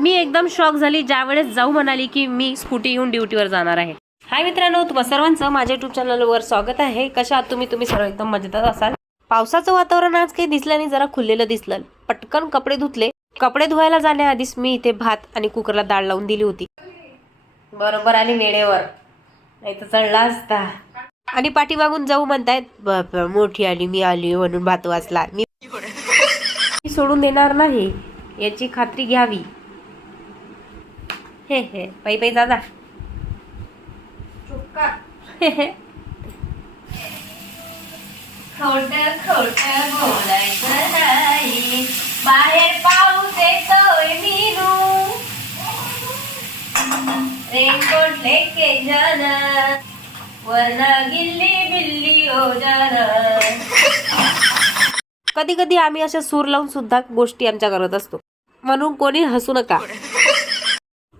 मी एकदम शॉक झाली. ज्यावेळेस जाऊ म्हणाली की मी स्कूटी घेऊन ड्युटीवर जाणार आहे. हाय मित्रांनो तुम्हा सर्वांचं माझ्या युट्यूब चॅनलवर स्वागत आहे. कशा आहात तुम्ही? तुम्ही सर्व एकदम मजेतच असाल. पावसाचं वातावरण आज काही दिसलं नाही जरा खुललेलं दिसलं. पटकन कपडे धुतले. कपडे धुवायला जाण्याआधीच मी इथे भात आणि कुकरला डाळ लावून दिली होती. बरोबर आली वेळेवर नाही तर चढला असता. आणि पाठीमागून जाऊ म्हणतायत मोठी आली मी आली म्हणून भात वाचला. मी मी सोडून देणार नाही. याची खात्री घ्यावी. हे हे पै पै जा जा. खोट खोट बोलायचं नाही. बाहेर पाऊस येतोय मीनू. रेनकोट लेके जाना वरना गिल्ली बिल्ली हो जाना कधी कधी आम्ही अशा सूर लावून सुद्धा गोष्टी आमच्या करत असतो. म्हणून कोणी हसू नका.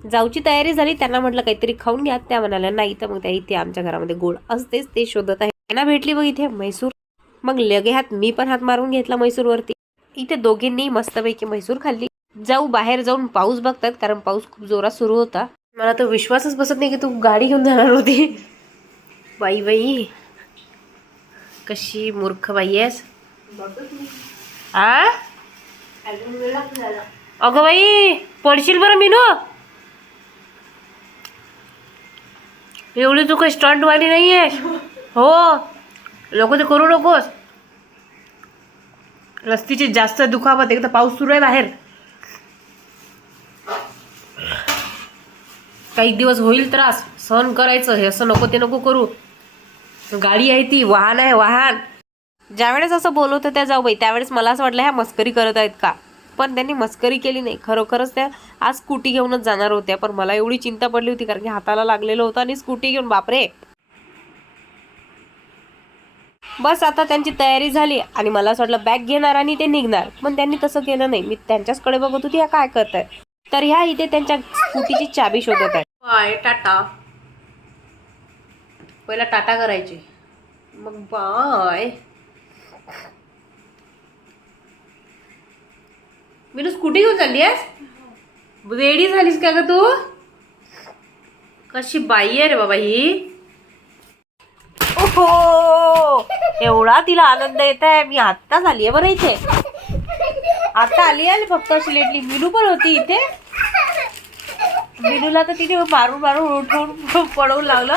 जाऊची तयारी झाली त्यांना म्हटलं काहीतरी खाऊन घ्या. त्या म्हणाल्या नाही तर मग त्या इथे आमच्या घरामध्ये गोड असतेच ते शोधत आहे. त्यांना भेटली मग इथे म्हैसूर मग लगे हात मी पण हात मारून घेतला म्हैसूरवरती इथे दोघींनी मस्तपैकी म्हैसूर खाल्ली. जाऊ बाहेर जाऊन पाऊस बघतात कारण पाऊस खूप जोरात सुरू होता. मला तर विश्वासच बसत नाही की तू गाडी घेऊन जाणार होती. बाई बाई कशी मूर्ख बाई आहेस. आ? अगं बाई पडशील बरं मीनू. एवढी तू काही स्टंटवाली नाही नाहीये? हो. लोक ते करू नकोस. रस्तीची जास्त दुखापत एक तर पाऊस सुरू आहे बाहेर. काही दिवस होईल त्रास सहन करायचं हे असं नको ते नको करू. गाडी आहे ती वाहन आहे वाहन. ज्यावेळेस असं बोलवतं त्या जाऊ बाई त्यावेळेस मला असं वाटलं ह्या मस्करी करत आहेत का? पण त्यांनी मस्करी केली नाही. खरोखरच त्या आज स्कूटी घेऊनच जाणार होत्या. पण मला एवढी चिंता पडली होती कारण की हाताला लागलेलं होतं आणि स्कूटी घेऊन बापरे! बस आता त्यांची तयारी झाली आणि मला असं वाटलं बॅग घेणार आणि ते निघणार. पण त्यांनी तसं केलं नाही. मी त्यांच्याचकडे बघत होती ह्या काय आहे तर ह्या इथे त्यांच्या स्कूटीची चाबी शोधत आहे बाय टाटा. पहिला टाटा करायची. मग बाय. मी स्कूटी घेऊन चालली आहेस? वेडी झालीस का ग तू? कशी बाई आहे रे बाबा ही. ओहो एवढा तिला आनंद येत आहे. मी आत्ताच झाली आहे बरं इथे. आता आली आहे फक्त अशी लेटली मिनू पण होती इथे. मिनूला तर तिने मारून मारून उठवून पडवून लावलं.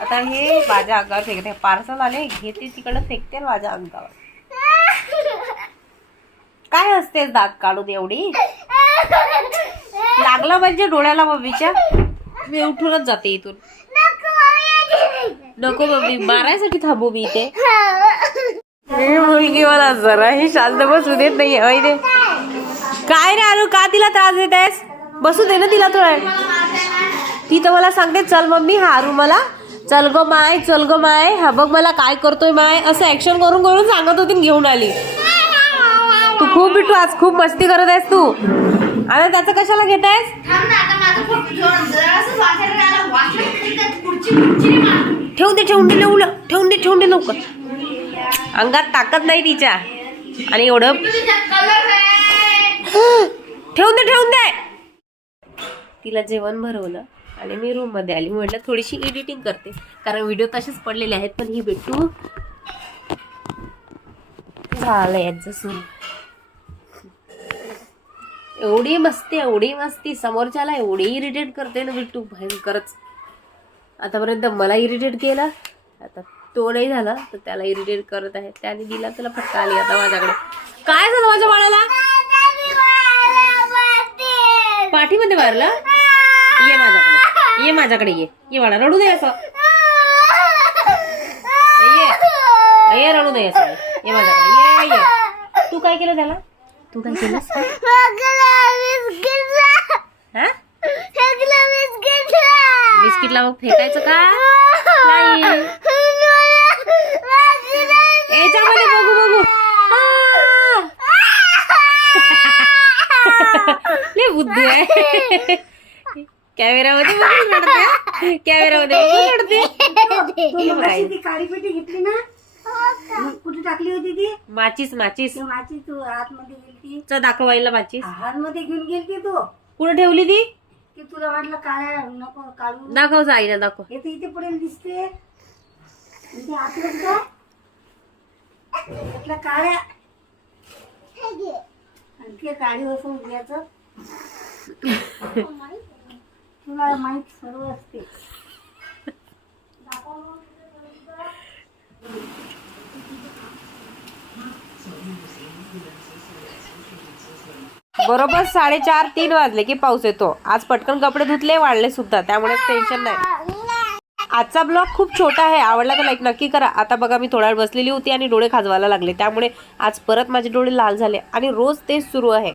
आता हे माझ्या अंगावर फेकते. पार्सल आले. घेते तिकडं फेकते माझ्या अंगावर. काय असते दात काढून एवढी? लागला म्हणजे डोळ्याला मम्मीच्या मी उठूनच जाते इथून. नको मम्मी मारायसाठी थांबू मी इथे. मुलगी मला जरा ही शांत बसू देत नाही माहिती काय रे अनु का तिला त्रास देत आहेस? बसू दे ना तिला थोडा. ती तर मला सांगते चल मम्मी हारू मला. चल ग माय चल गो माय. हा बघ मला काय करतोय माय. असं ऍक्शन करून करून सांगत होती घेऊन आली. तू खूप बिटू आज खूप मस्ती करत आहेस तू. आता त्याचं कशाला घेत आहेस? ठेवून दे. ठेवून दे लवलं. ठेवून दे ठेवून दे लवकर. अंगात ताकद नाही तिच्या. आणि एवढं ठेवून दे ठेवून दे. तिला जेवण भरवलं आणि मी रूममध्ये आली. म्हटलं थोडीशी एडिटिंग करते. कारण व्हिडिओ तसेच पडलेले आहेत पण ही बिट्टू झालं याचं सुरू. एवढी मस्ती एवढी मस्ती. समोरच्याला एवढी इरिटेट करते ना बिट्टू भयंकरच. आतापर्यंत मला इरिटेट केलं आता तो नाही झाला तर त्याला इरिटेट करत आहे. त्याने दिला त्याला फटका आली आता माझ्याकडे. काय झालं माझ्या बाळाला? पाठीमध्ये मारला ये माझ्याकडे ये माझ्याकडे ये. ये बाळा रडू दे असं. ये ये. रडू दे असं. ये माझ्याकडे ये ये. तू काय केलं त्याला? तू काय केलं बिस्किटला मग फेकायचं का? नाही. याच्यामध्ये बघू बघू! लय बुद्धी आहे. कॅमेरामध्ये बघून रडते कॅमेरामध्ये बघून रडते ती काळी पेटी घेतली ना? कुठे टाकली होती ती? माचीस माचीस. ती माझी तू आतमध्ये गेलती च दाखवायला माचीस. आतमध्ये घेऊन गेलती तू. कुठे ठेवली ती? की तुला वाटलं काळ्या नको काढू. दाखव जा आईना दाखव. हे तर इथे पडेल दिसते. इथे आतलं कुठं म्हटलं काळ्या आणि ते काळी वसून घ्यायचं. तुला माहीत सर्व असते. बरोबर साडेचार तीन वाजले की पाऊस येतो. आज पटकन कपडे धुतले वाढले सुद्धा. त्यामुळे टेन्शन नाही. आजचा ब्लॉग खूप छोटा आहे. आवडला तर लाईक नक्की करा. आता बघा मी थोडा वेळ बसलेली होती आणि डोळे खाजवायला लागले. त्यामुळे आज परत माझे डोळे लाल झाले आणि रोज तेच सुरू आहे.